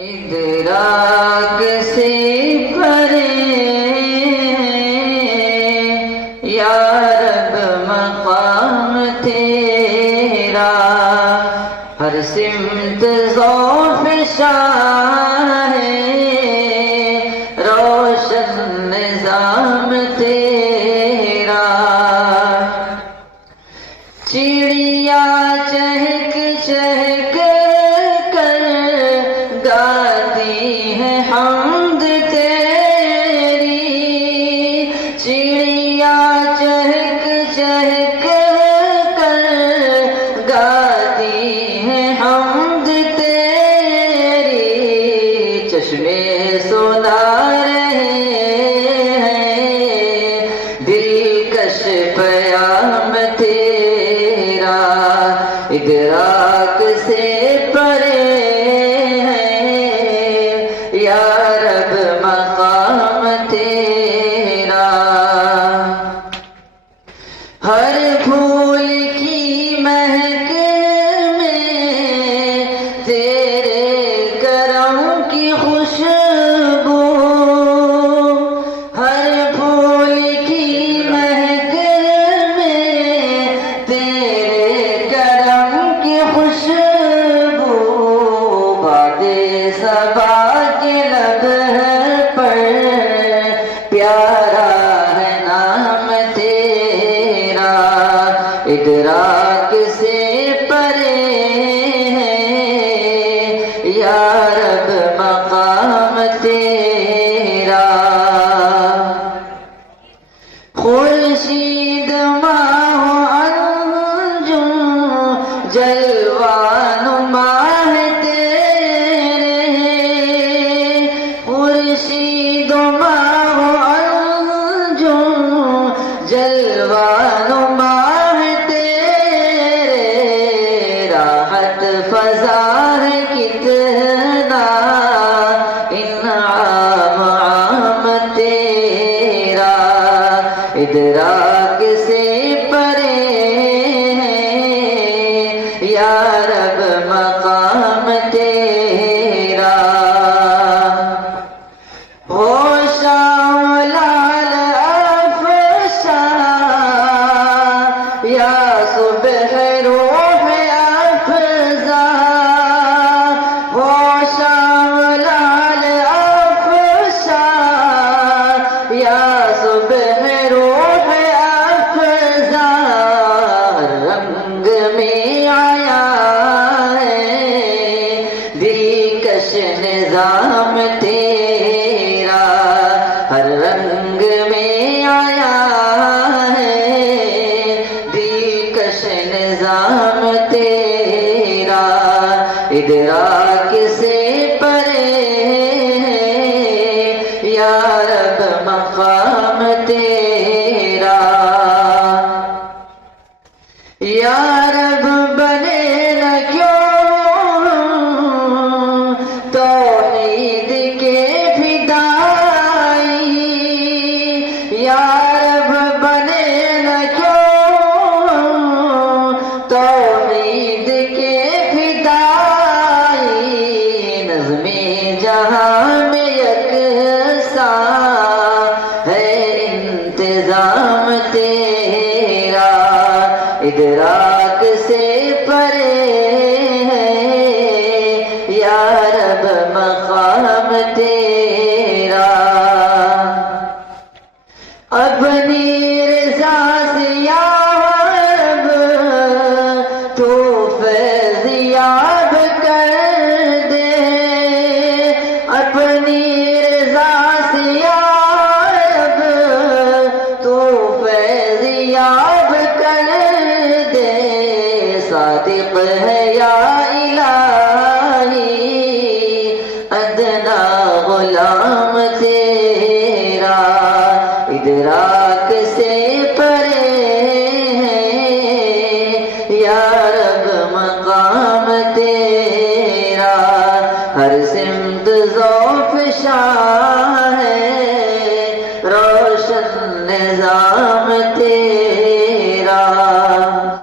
ادراک سے پرے یا رب مقام تیرا، ہر سمت ذوف شاہ ہے روشن نظام تیرا، چڑیا چہک چہک کر گاتی ہے حمد تیری، چڑیا چہک چہک کر گاتی ہے حمد تیری، چشمے سونا رہے ہیں دلکش پیام تیرا، ادراک سے پرے ہے یا رب مقام تیرا، ہر پھول کی مہک میں تیرے کرم کی خوشبو، ہر پھول کی مہک میں تیرے کرم کی خوشبو، باد صبا کے لب پر پیارا ہے نام تیرا، ادراک سے پرے ہے یا رب مقام تیرا، خورشید ماہ انجم جلوہ نما ہے تیرے، خورشید ماہ انجم جلوہ نما ہے تیرے، راحت فضا ہے کتنا انعام عام تیرا، ادراک سے پرے ہے یا رب مقام تیرا، ہو شام لال افشاں یا صبح روح افزاں، ہو شام لال افشاں یا صبح روح افزاں، رنگ میں آیا ہے دلکش نظام تیرا، ہر رنگ میں آیا ہے دلکش نظام تیرا، ادراک سے پرے ہے یا رب مقام تیرا، یا رب بنے نہ کیوں توحید کے فدائی، یا رب بنے نہ کیوں توحید کے فدائی، نظم جہاں میں یکساں ہے انتظام تیرا، ادراک سے پرے ہے یا رب مقام تیرا، اپنی رضا سے یا رب تو فیض یاب کر دے، اپنی رضا سے یا رب تو فیض یاب کر دے، صادق ہے یا الہی ادنا غلام تیرا، ادراک سے پرے ہے یا رب مقام